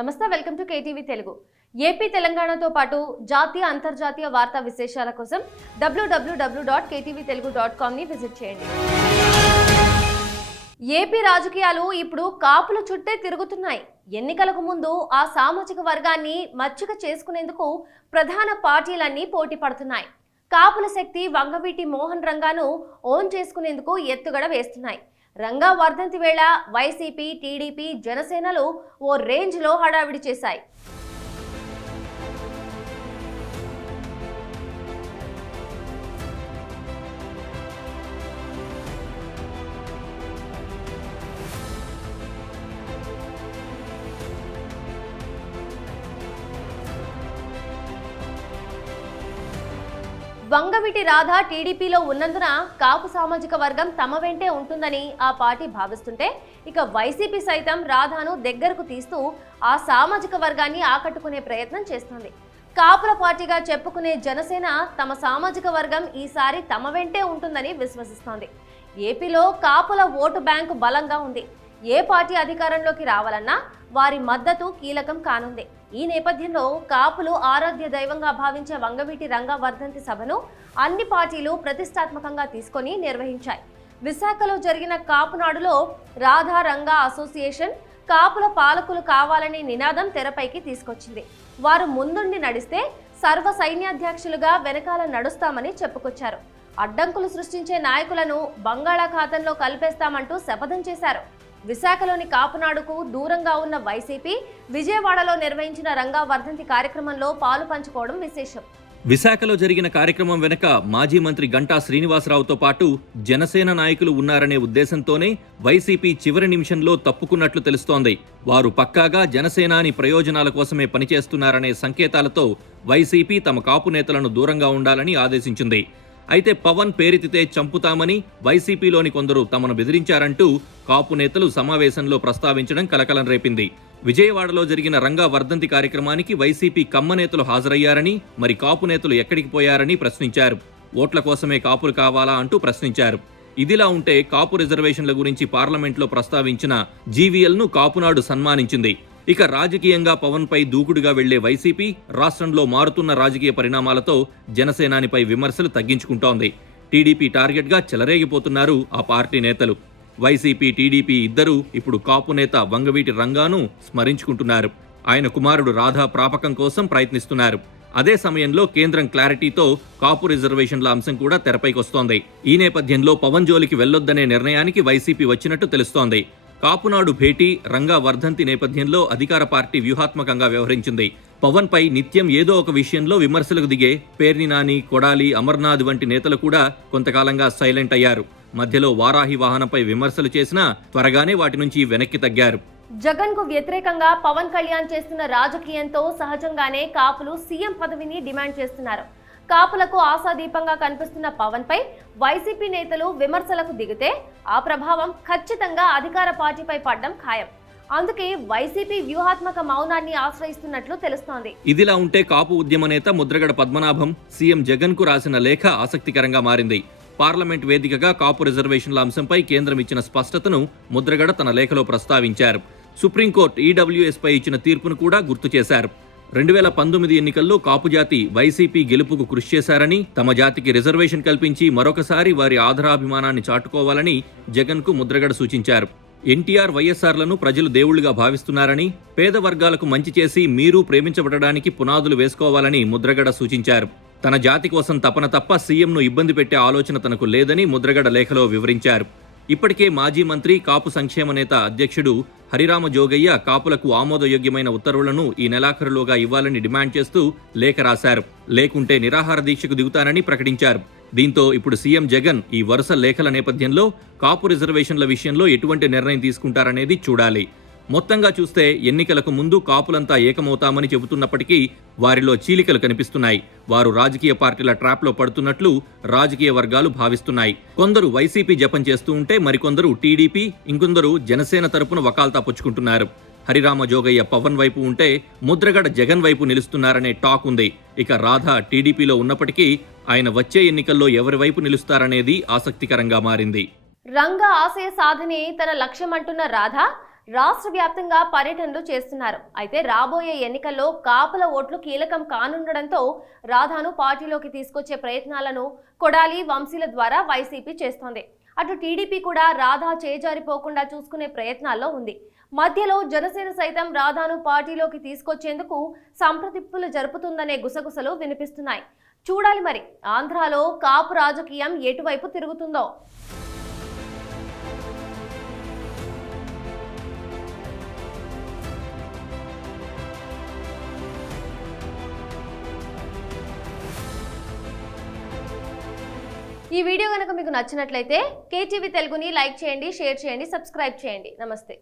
నమస్తే, welcome to KTV Telugu. AP తెలంగాణతో పాటు జాతీయ అంతర్జాతీయ వార్తా విశేషాల కోసం www.ktvtelugu.com ని విజిట్ చేయండి. ఏపీ రాజకీయాలు ఇప్పుడు కాపుల చుట్టే తిరుగుతున్నాయి. ఎన్నికలకు ముందు ఆ సామాజిక వర్గాన్ని మచ్చిక చేసుకునేందుకు ప్రధాన పార్టీలన్నీ పోటీ పడుతున్నాయి. కాపుల శక్తి వంగవీటి మోహన్ రంగాను ఓన్ చేసుకునేందుకు ఎత్తుగడ వేస్తున్నాయి. రంగా వర్ధంతి వేళ వైసీపీ, టీడీపీ, జనసేనలు ఓ రేంజ్లో హడావిడి చేశాయి. వంగవీటి రాధ టీడీపీలో ఉన్నందున కాపు సామాజిక వర్గం తమ వెంటే ఉంటుందని ఆ పార్టీ భావిస్తుంటే, ఇక వైసీపీ సైతం రాధాను దగ్గరకు తీస్తూ ఆ సామాజిక వర్గాన్ని ఆకట్టుకునే ప్రయత్నం చేస్తోంది. కాపుల పార్టీగా చెప్పుకునే జనసేన తమ సామాజిక వర్గం ఈసారి తమ వెంటే ఉంటుందని విశ్వసిస్తోంది. ఏపీలో కాపుల ఓటు బ్యాంకు బలంగా ఉంది. ఏ పార్టీ అధికారంలోకి రావాలన్నా వారి మద్దతు కీలకం కానుంది. ఈ నేపథ్యంలో కాపులు ఆరాధ్య దైవంగా భావించే వంగవీటి రంగా వర్ధంతి సభను అన్ని పార్టీలు ప్రతిష్టాత్మకంగా తీసుకొని నిర్వహించాయి. విశాఖలో జరిగిన కాపునాడులో రాధా రంగా అసోసియేషన్ కాపుల పాలకులు కావాలనే నినాదం తెరపైకి తీసుకొచ్చింది. వారు ముందుండి నడిస్తే సర్వ సైన్యాధ్యక్షులుగా వెనకాల నడుస్తామని చెప్పుకొచ్చారు. అడ్డంకులు సృష్టించే నాయకులను బంగాళాఖాతంలో కలిపేస్తామంటూ శపథం చేశారు. విశాఖలోని కాపునాడుకు దూరంగా ఉన్న వైసీపీ విజయవాడలో నిర్వహించిన రంగా వర్ధంతి కార్యక్రమంలో పాలు పంచుకోవడం విశేషం. విశాఖలో జరిగిన కార్యక్రమం వెనుక మాజీ మంత్రి గంటా శ్రీనివాసరావుతో పాటు జనసేన నాయకులు ఉన్నారనే ఉద్దేశంతోనే వైసీపీ చివరి నిమిషంలో తప్పుకున్నట్లు తెలుస్తోంది. వారు పక్కాగా జనసేనాని ప్రయోజనాల కోసమే పనిచేస్తున్నారనే సంకేతాలతో వైసీపీ తమ కాపు నేతలను దూరంగా ఉండాలని ఆదేశించింది. అయితే పవన్ పేరెత్తితే చంపుతామని వైసీపీలోని కొందరు తమను బెదిరించారంటూ కాపు నేతలు సమావేశంలో ప్రస్తావించడం కలకలం రేపింది. విజయవాడలో జరిగిన రంగా వర్ధంతి కార్యక్రమానికి వైసీపీ కమ్మ నేతలు హాజరయ్యారని, మరి కాపు నేతలు ఎక్కడికి పోయారని ప్రశ్నించారు. ఓట్ల కోసమే కాపులు కావాలా అంటూ ప్రశ్నించారు. ఇదిలా ఉంటే కాపు రిజర్వేషన్ల గురించి పార్లమెంట్లో ప్రస్తావించిన జీవీఎల్ను కాపునాడు సన్మానించింది. ఇక రాజకీయంగా పవన్ పై దూకుడుగా వెళ్లే వైసీపీ రాష్ట్రంలో మారుతున్న రాజకీయ పరిణామాలతో జనసేనానిపై విమర్శలు తగ్గించుకుంటోంది. టీడీపీ టార్గెట్గా చెలరేగిపోతున్నారు ఆ పార్టీ నేతలు. వైసీపీ, టీడీపీ ఇద్దరూ ఇప్పుడు కాపు నేత వంగవీటి రంగాను స్మరించుకుంటున్నారు. ఆయన కుమారుడు రాధా ప్రాపకం కోసం ప్రయత్నిస్తున్నారు. అదే సమయంలో కేంద్రం క్లారిటీతో కాపు రిజర్వేషన్ల అంశం కూడా తెరపైకొస్తోంది. ఈ నేపథ్యంలో పవన్ జోలికి వెళ్లొద్దనే నిర్ణయానికి వైసీపీ వచ్చినట్టు తెలుస్తోంది. కాపునాడు భేటీ, రంగా వర్ధంతి నేపథ్యంలో అధికార పార్టీ వ్యూహాత్మకంగా వ్యవహరించింది. పవన్ పై నిత్యం ఏదో ఒక విషయంలో విమర్శలకు దిగే పేర్ని నాని, కొడాలి, అమర్నాథ్ వంటి నేతలు కూడా కొంతకాలంగా సైలెంట్ అయ్యారు. మధ్యలో వారాహి వాహనంపై విమర్శలు చేసినా త్వరగానే వాటి నుంచి వెనక్కి తగ్గారు. జగన్ కు వ్యతిరేకంగా పవన్ కళ్యాణ్ చేస్తున్న రాజకీయంతో సహజంగానే కాపులు సీఎం పదవిని డిమాండ్ చేస్తున్నారు. కాపులకు ఆశాదీపంగా కనిపిస్తున్న పవన్ పై వైసీపీ నేతలు విమర్శలకు దిగితే ఆ ప్రభావం ఖచ్చితంగా అధికార పార్టీపై పడడం ఖాయం. అందుకే వైసీపీ వ్యూహాత్మక మౌనాన్ని ఆశ్రయిస్తున్నట్లు తెలుస్తోంది. ఇదిలా ఉంటే కాపు ఉద్యమ నేత ముద్రగడ పద్మనాభం సీఎం జగన్ కు రాసిన లేఖ ఆసక్తికరంగా మారింది. పార్లమెంట్ వేదికగా కాపు రిజర్వేషన్ల అంశంపై కేంద్రం ఇచ్చిన స్పష్టతను ముద్రగడ తన లేఖలో ప్రస్తావించారు. సుప్రీంకోర్టు ఈడబ్ల్యూఎస్ పై ఇచ్చిన తీర్పును కూడా గుర్తు చేశారు. 2019 ఎన్నికల్లో కాపు జాతి వైసీపీ గెలుపుకు కృషి చేశారని, తమ జాతికి రిజర్వేషన్ కల్పించి మరొకసారి వారి ఆదరాభిమానాన్ని చాటుకోవాలని జగన్ కు ముద్రగడ సూచించారు. ఎన్టీఆర్, వైఎస్ఆర్లను ప్రజలు దేవుళ్లుగా భావిస్తున్నారని, పేద వర్గాలకు మంచి చేసి మీరు ప్రేమించబడడానికి పునాదులు వేసుకోవాలని ముద్రగడ సూచించారు. తన జాతి కోసం తపన తప్ప సీఎంను ఇబ్బంది పెట్టే ఆలోచన తనకు లేదని ముద్రగడ లేఖలో వివరించారు. ఇప్పటికే మాజీ మంత్రి, కాపు సంక్షేమ నేత అధ్యక్షుడు హరిరామ జోగయ్య కాపులకు ఆమోదయోగ్యమైన ఉత్తర్వులను ఈ నెలాఖరులోగా ఇవ్వాలని డిమాండ్ చేస్తూ లేఖ రాశారు. లేకుంటే నిరాహార దీక్షకు దిగుతానని ప్రకటించారు. దీంతో ఇప్పుడు సీఎం జగన్ ఈ వరుస లేఖల నేపథ్యంలో కాపు రిజర్వేషన్ల విషయంలో ఎటువంటి నిర్ణయం తీసుకుంటారనేది చూడాలి. మొత్తంగా చూస్తే ఎన్నికలకు ముందు కాపులంతా ఏకమవుతామని చెబుతున్నప్పటికీ వారిలో చీలికలు కనిపిస్తున్నాయి. వారు రాజకీయ పార్టీల ట్రాప్లో పడుతున్నట్లు రాజకీయ వర్గాలు భావిస్తున్నాయి. కొందరు వైసీపీ జపం చేస్తూ ఉంటే మరికొందరు టీడీపీ, ఇంకొందరు జనసేన తరపున వకాల్తా పుచ్చుకుంటున్నారు. హరిరామ జోగయ్య పవన్ వైపు ఉంటే ముద్రగడ జగన్ వైపు నిలుస్తున్నారనే టాక్ ఉంది. ఇక రాధా టీడీపీలో ఉన్నప్పటికీ ఆయన వచ్చే ఎన్నికల్లో ఎవరి వైపు నిలుస్తారనేది ఆసక్తికరంగా మారింది. రంగా ఆశయ సాధనే తన లక్ష్యమంటున్న రాధా రాష్ట్ర వ్యాప్తంగా పర్యటనలు చేస్తున్నారు. అయితే రాబోయే ఎన్నికల్లో కాపుల ఓట్లు కీలకం కానుండడంతో రాధాను పార్టీలోకి తీసుకొచ్చే ప్రయత్నాలను కొడాలి, వంశీల ద్వారా వైసీపీ చేస్తోంది. అటు టీడీపీ కూడా రాధా చేజారిపోకుండా చూసుకునే ప్రయత్నాల్లో ఉంది. మధ్యలో జనసేన సైతం రాధాను పార్టీలోకి తీసుకొచ్చేందుకు సంప్రదింపులు జరుపుతుందనే గుసగుసలు వినిపిస్తున్నాయి. చూడాలి మరి ఆంధ్రాలో కాపు రాజకీయం ఎటువైపు తిరుగుతుందో. ఈ వీడియో కనుక మీకు నచ్చినట్లయితే కేటీవీ తెలుగుని లైక్ చేయండి, షేర్ చేయండి, సబ్స్క్రైబ్ చేయండి. నమస్తే.